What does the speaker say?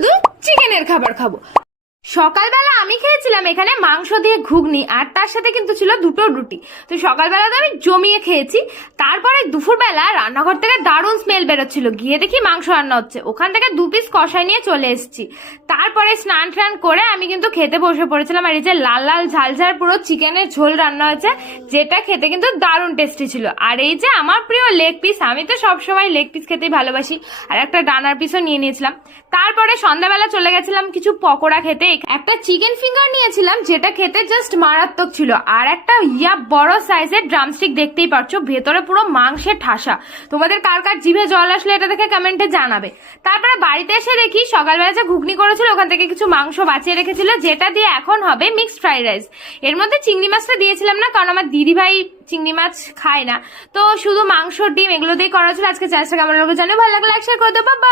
শুধু চিকেনের খাবার খাবো। সকালবেলা আমি খেয়েছিলাম এখানে মাংস দিয়ে ঘুগনি, আর তার সাথে কিন্তু ছিল দুটো রুটি। তো সকালবেলা তো আমি জমিয়ে খেয়েছি। তারপরে দুপুরবেলা রান্নাঘর থেকে দারুণ স্মেল বেরোচ্ছিল, গিয়ে দেখি মাংস রান্না হচ্ছে। ওখান থেকে 2 পিস কষাই নিয়ে চলে এসেছি। তারপরে স্নান টান করে আমি কিন্তু খেতে বসে পড়েছিলাম। আর এই যে লাল লাল ঝাল ঝাল পুরো চিকেনের ঝোল রান্না হয়েছে, যেটা খেতে কিন্তু দারুণ টেস্টি ছিল। আর এই যে আমার প্রিয় লেগ পিস, আমি তো সবসময় লেগ পিস খেতেই ভালোবাসি, আর একটা ডানার পিসও নিয়ে নিয়েছিলাম। তারপরে সন্ধ্যাবেলা চলে গেছিলাম কিছু পকোড়া খেতে। একটা চিকেন ফিঙ্গার নিয়েছিলাম, যেটা খেতে জাস্ট মারাত্মক ছিল। আর একটা বড় সাইজের ড্রামস্টিক, দেখতেই পাচ্ছ ভেতরে পুরো মাংসের ঠাসা। তোমাদের কার কার জিভে জল আসলে এটা দেখে কমেন্টে জানাবে। তারপরে বাড়িতে এসে দেখি সকালবেলা যে ঘুগনি করেছিল ওখান থেকে কিছু মাংস বাঁচিয়ে রেখেছিল, যেটা দিয়ে এখন হবে মিক্সড ফ্রাইড রাইস। এর মধ্যে চিংড়ি মাছটা দিয়েছিলাম না, কারণ আমার দিদিভাই চিংড়ি মাছ খায় না। তো শুধু মাংস ডিম এগুলো দিয়ে করা ছিল। আজকে চাষটা কেমন লাগলো জানো, ভালো লাগলে লাইক শেয়ার করে দেবো।